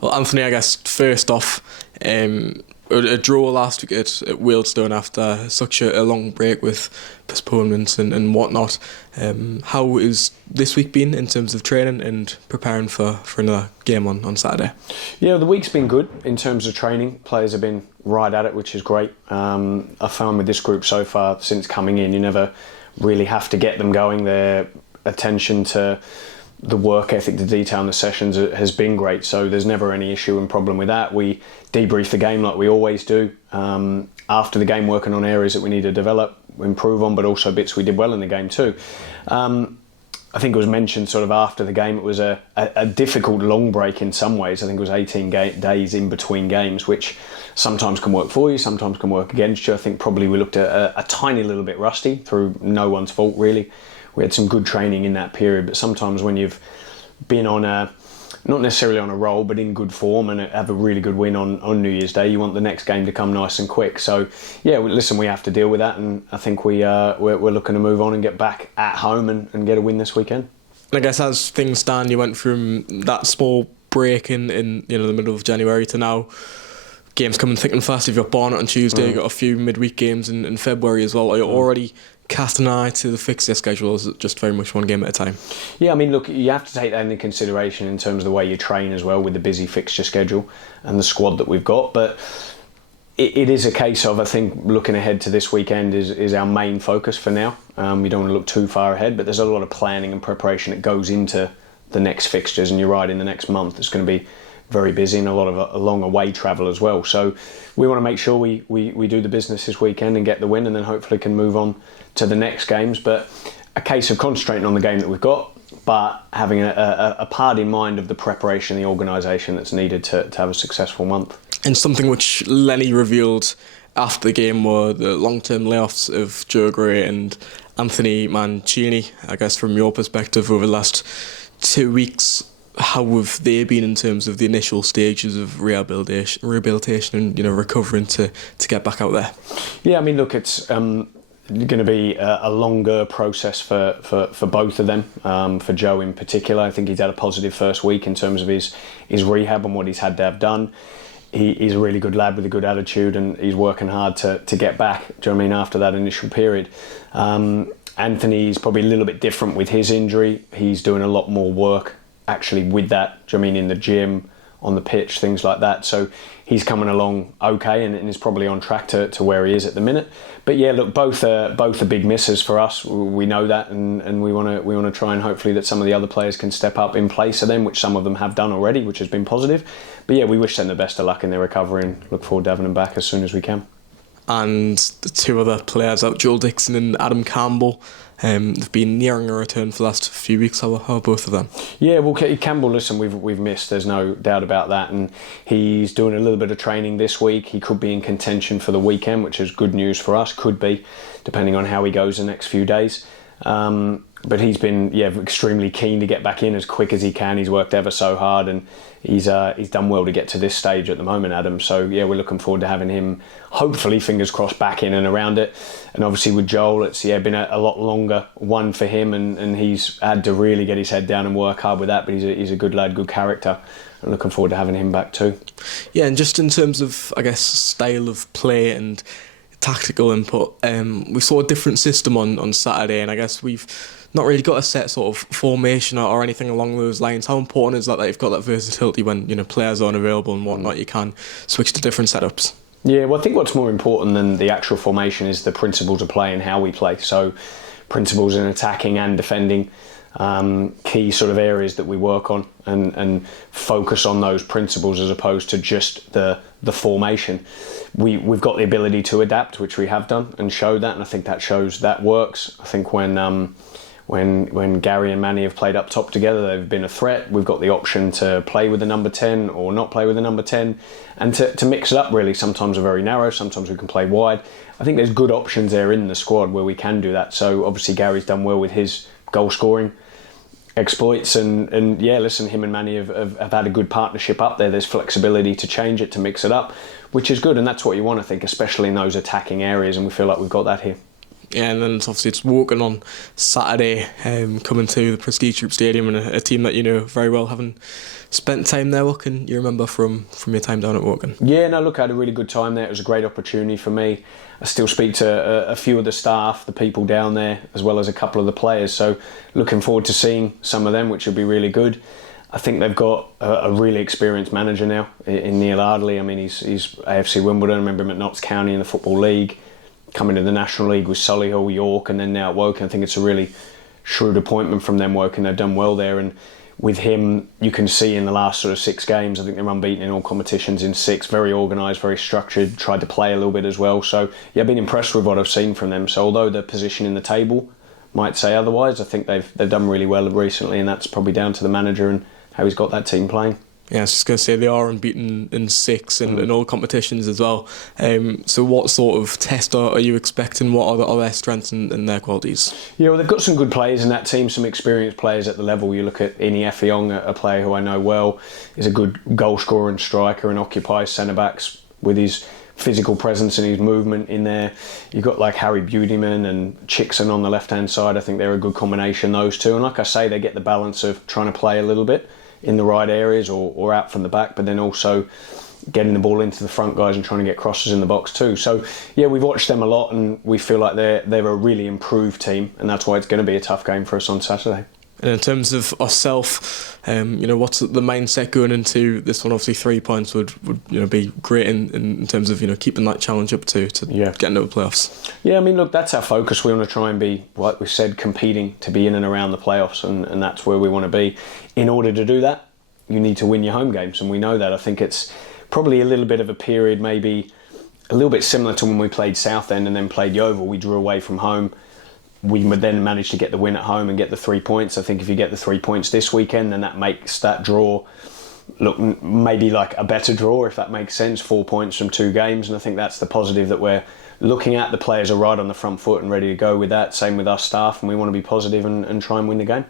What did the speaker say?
Well, Anthony, I guess first off, a draw last week at Wealdstone after such a long break with postponements and whatnot. How is this week been in terms of training and preparing for another game on Saturday? Yeah, the week's been good in terms of training. Players have been right at it, which is great. I found with this group so far, since coming in, you never really have to get them going. Their attention to the work ethic, the detail in the sessions has been great, so there's never any issue and problem with that. We debrief the game like we always do. After the game, working on areas that we need to develop, improve on, but also bits we did well in the game too. I think it was mentioned sort of after the game, it was a difficult long break in some ways. I think it was 18 days in between games, which sometimes can work for you, sometimes can work against you. I think probably we looked at a tiny little bit rusty through no one's fault really. We had some good training in that period, but sometimes when you've been on not necessarily on a roll, but in good form and have a really good win on New Year's Day, you want the next game to come nice and quick. So, yeah, listen, we have to deal with that, and I think we're looking to move on and get back at home and get a win this weekend. I guess as things stand, you went from that small break in the middle of January to now games coming thick and fast. If you're born on Tuesday, you've got a few midweek games in February as well. Are you already cast an eye to the fixture schedule? Is it just very much one game at a time? Yeah, I mean, look, you have to take that into consideration in terms of the way you train as well with the busy fixture schedule and the squad that we've got. But it is a case of, I think, looking ahead to this weekend is our main focus for now. We don't want to look too far ahead, but there's a lot of planning and preparation that goes into the next fixtures, and you're right, in the next month it's going to be very busy and a lot of a long away travel as well. So we want to make sure we do the business this weekend and get the win, and then hopefully can move on to the next games. But a case of concentrating on the game that we've got, but having a part in mind of the preparation, the organisation that's needed to have a successful month. And something which Lenny revealed after the game were the long-term layoffs of Joe Gray and Anthony Mancini. I guess from your perspective over the last 2 weeks, how have they been in terms of the initial stages of rehabilitation and recovering to get back out there? Yeah, I mean, look, it's going to be a longer process for both of them. For Joe in particular, I think he's had a positive first week in terms of his rehab and what he's had to have done. He's a really good lad with a good attitude, and he's working hard to get back, do you know what I mean, after that initial period. Anthony's probably a little bit different with his injury. He's doing a lot more work actually with that, do you know what I mean, in the gym, on the pitch, things like that. So he's coming along okay and is probably on track to where he is at the minute. But yeah, look, both are big misses for us. We know that, and we want to try and hopefully that some of the other players can step up in place of them, which some of them have done already, which has been positive. But yeah, we wish them the best of luck in their recovery and look forward to having them back as soon as we can. And the two other players out, Joel Dixon and Adam Campbell, they've been nearing a return for the last few weeks. How are both of them? Yeah, well, Campbell, listen, we've missed, there's no doubt about that, and he's doing a little bit of training this week. He could be in contention for the weekend, which is good news for us, could be, depending on how he goes the next few days. But he's been extremely keen to get back in as quick as he can. He's worked ever so hard, and he's done well to get to this stage at the moment, Adam. So yeah, we're looking forward to having him, hopefully, fingers crossed, back in and around it. And obviously with Joel, it's been a lot longer one for him, and he's had to really get his head down and work hard with that. But he's a good lad, good character. I'm looking forward to having him back too. Yeah, and just in terms of, I guess, style of play and tactical input, we saw a different system on Saturday, and I guess we've not really got a set sort of formation or anything along those lines. How important is that you've got that versatility when players aren't available and whatnot? You can switch to different setups. Yeah, well, I think what's more important than the actual formation is the principles of play and how we play. So principles in attacking and defending, key sort of areas that we work on and focus on those principles as opposed to just the formation. We've got the ability to adapt, which we have done and showed that, and I think that shows that works. I think when Gary and Manny have played up top together, they've been a threat. We've got the option to play with the number 10 or not play with the number 10, and to mix it up really. Sometimes we're very narrow, sometimes we can play wide. I think there's good options there in the squad where we can do that. So obviously Gary's done well with his goal scoring exploits, and yeah, listen, him and Manny have had a good partnership up there. There's flexibility to change it, to mix it up, which is good, and that's what you want, I think, especially in those attacking areas, and we feel like we've got that here. Yeah, and then obviously it's Woking on Saturday, coming to the Prestige Group Stadium, and a team that you know very well, having spent time there. What can you remember from your time down at Woking? Yeah, no, look, I had a really good time there. It was a great opportunity for me. I still speak to a few of the staff, the people down there, as well as a couple of the players. So looking forward to seeing some of them, which will be really good. I think they've got a really experienced manager now in Neil Ardley. I mean, he's AFC Wimbledon. I remember him at Notts County in the Football League, coming to the National League with Solihull, York, and then now at Woking. I think it's a really shrewd appointment from them, Woking. They've done well there, and with him, you can see in the last sort of 6 games, I think they're unbeaten in all competitions in 6. Very organised, very structured, tried to play a little bit as well. So, yeah, I've been impressed with what I've seen from them. So although their position in the table might say otherwise, I think they've done really well recently, and that's probably down to the manager and how he's got that team playing. Yeah, I was just going to say they are unbeaten in 6 in all competitions as well. So what sort of test are you expecting? What are their strengths and their qualities? Yeah, well, they've got some good players in that team, some experienced players at the level. You look at Ini Effiong, a player who I know well, is a good goal scorer and striker and occupies centre-backs with his physical presence and his movement in there. You've got like Harry Budiman and Chickson on the left-hand side. I think they're a good combination, those two. And like I say, they get the balance of trying to play a little bit in the right areas or out from the back, but then also getting the ball into the front guys and trying to get crosses in the box too. So yeah, we've watched them a lot and we feel like they're a really improved team, and that's why it's going to be a tough game for us on Saturday. And in terms of ourselves, what's the mindset going into this one? Obviously 3 points would be great in terms of keeping that challenge up to getting to the playoffs. Yeah, I mean, look, that's our focus. We want to try and be, like we said, competing to be in and around the playoffs, and that's where we want to be. In order to do that, you need to win your home games, and we know that. I think it's probably a little bit of a period, maybe a little bit similar to when we played Southend and then played Yeovil. We drew away from home. We would then manage to get the win at home and get the 3 points. I think if you get the 3 points this weekend, then that makes that draw look maybe like a better draw, if that makes sense. 4 points from 2 games, and I think that's the positive that we're looking at. The players are right on the front foot and ready to go with that. Same with our staff, and we want to be positive and try and win the game.